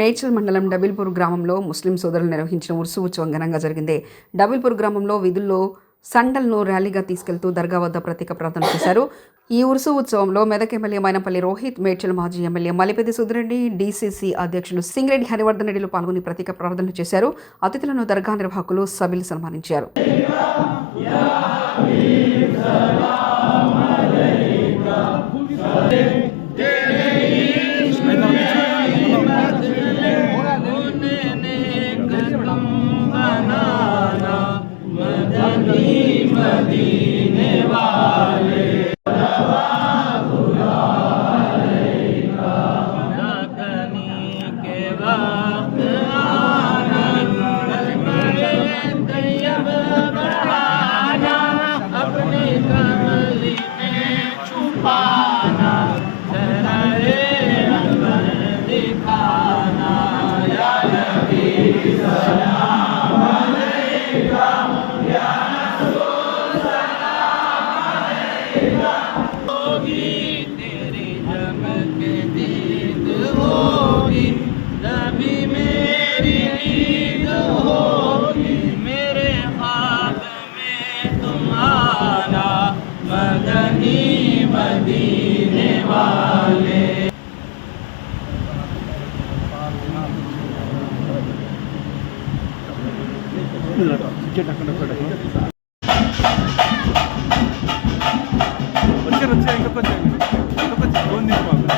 మేడ్చల్ మండలం డబిల్పూర్ గ్రామంలో ముస్లిం సోదరులు నిర్వహించిన ఉర్సు ఉత్సవం ఘనంగా జరిగింది. డబిల్పూర్ గ్రామంలో వీధుల్లో సండల్ను ర్యాలీగా తీసుకెళ్తూ దర్గా వద్ద ప్రత్యేక ప్రార్థన చేశారు. ఈ ఉర్సు ఉత్సవంలో మెదక్ ఎమ్మెల్యే మైనంపల్లి రోహిత్, మేడ్చల్ మాజీ ఎమ్మెల్యే మలిపెద్ది సుధిరెడ్డి, డీసీసీ అధ్యక్షులు సింగిరెడ్డి హరివర్ధన్ రెడ్డిలు పాల్గొని ప్రత్యేక ప్రార్థనలు చేశారు. అతిథులను దర్గా నిర్వాహకులు సభ్యులు సన్మానించారు. వచ్చే ఇంకా కొంచెం ఫోన్ తీసుకోవాలి.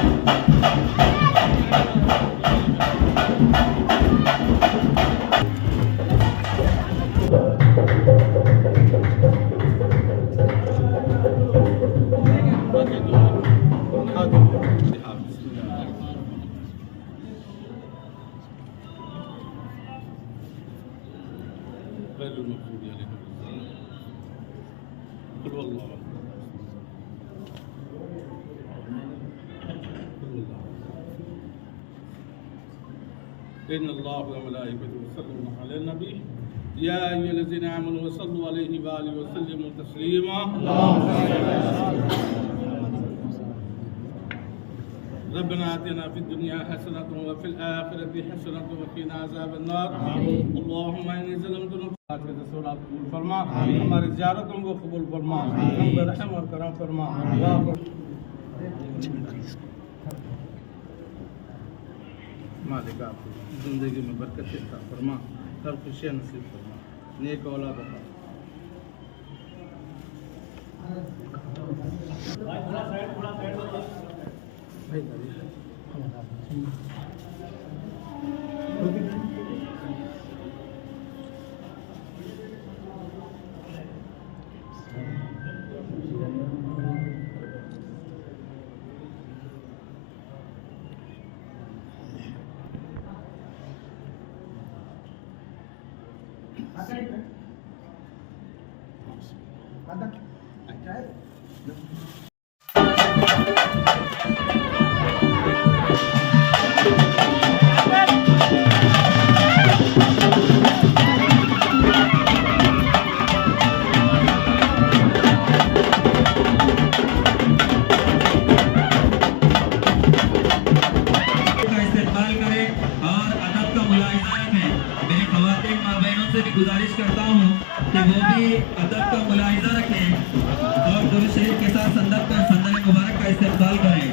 إن الله وملائكته يصلون على النبي يا أيها الذين آمنوا صلوا عليه وآله وسلموا تسليما. ربنا آتنا في الدنيا حسنة وفي الآخرة حسنة وقنا عذاب النار. اللهم إني ظلمت نفسي قبول فرما, हमारी ज़ियारतों को कबूल फरमा, हम पे रहम और करम फरमा. मालिक आप जिंदगी में बरकत अता फरमा, हर खुशियाँ नसीब फरमा, नेक औलाद अता. गुजारिश करता हूँ कि वो भी अदब का मुलाहिजा रखें और दुरूद शरीफ के साथ संदन मुबारक का इस्तेमाल करें.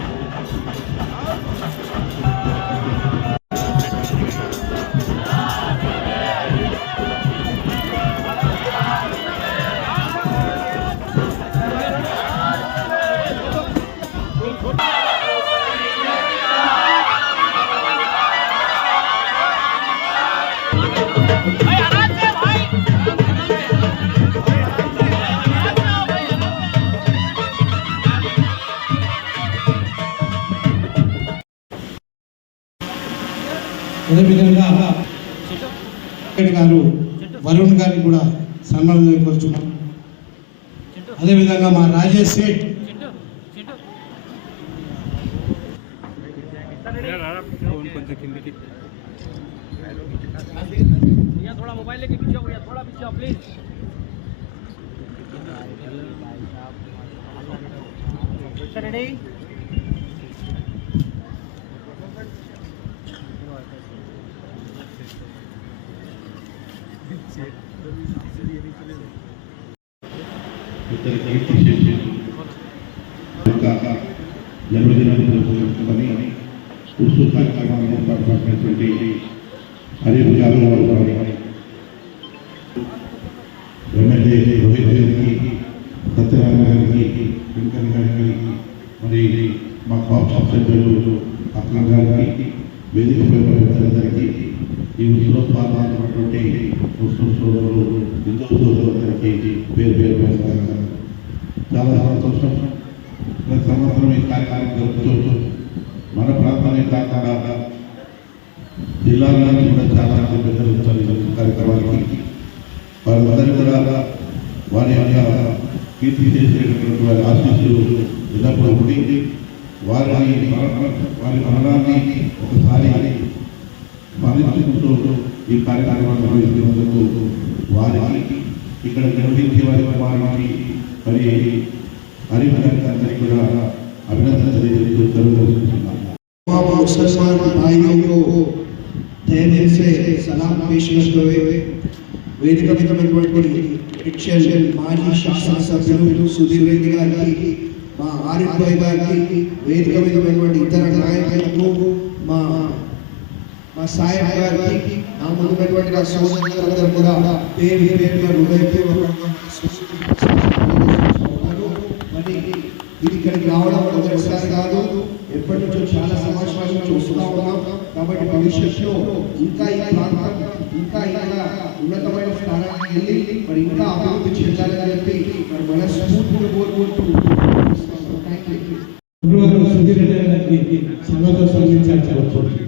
అదేవిధంగా గారు వరుణ్ గారిని కూడా సన్మానం కోరుచున్నాం. అదేవిధంగా మా రాజేష్ సేట్ కొంచెం కిందికి थोड़ा मोबाइल लेके पीछे हो गया, थोड़ा पीछे प्लीज. रेडी ఇద్దరు కీర్తి చేసి జన్మదినాన్ని పురస్కరించుకొని ఉర్సు కార్యక్రమాన్ని ఏర్పాటు చేసినటువంటి హరీఫ్ యాదవ్ గారు ఎమ్మెల్యే రోహిత్ గారికి సత్యనారాయణ గారికి వెంకన్న గారికి మరి మా కాప్ సభ్యులు అక్లం గారికి వేదికపై అందరికీ ఈ ఉత్సవంలో పాల్గొన్నటువంటి ముస్లిం సోదరులు హిందూ సోదరులందరికీ పేరు పేరు చాలా సంతోషం. ప్రతి సంవత్సరం ఈ కార్యక్రమం జరుపుతూ మన ప్రాంతాన్ని కాకుండా జిల్లాల నుంచి కూడా చాలా పెద్దలు ఈ కార్యక్రమానికి వారందరూ కూడా వారి యొక్క కీర్తి చేసేటటువంటి వారి ఆశీస్సులు ఎల్లప్పుడూ ఉండి వారి మరణాన్ని ఒకసారి స్మరించుకుంటూ ఈ కార్యక్రమాన్ని నిర్వహిస్తున్నందుకు వారికి ఇక్కడ నిర్వహించే వారికి మరి హరీఫ్ గారికి అందరికీ కూడా అభినందన తెలియజేస్తున్నాను. मुसलमान भाइयों को तहे दिल से सलाम पेश करते हुए वेदिक इच्छल माजी शासन सभ्युలు సుధీర్ రెడ్డి గారికి మా ఆరిఫ్ భాయ్ గారికి వేదిక ఇతర నాయకులకు మా సాయబ్ గారికి నా ముందున్నటువంటి నా సోదరులందరూ కూడా పేరు పేరుగా హృదయపూర్వకంగా మరి ఇది ఇక్కడికి రావడం మొదటిసారి కాదు, ఎప్పటి నుంచో చాలా సమాచారం చూస్తూ ఉన్నాం. కాబట్టి భవిష్యత్తులో ఇంకా ఈ ప్రాంతం ఇంకా ఉన్నతమైన స్థానానికి వెళ్ళి మరి ఇంకా అభివృద్ధి చెందాలని చెప్పి మరి మనస్ఫూర్తిగా కోరుకుంటూ సుధీర్ రెడ్డి గారికి స్వాగతం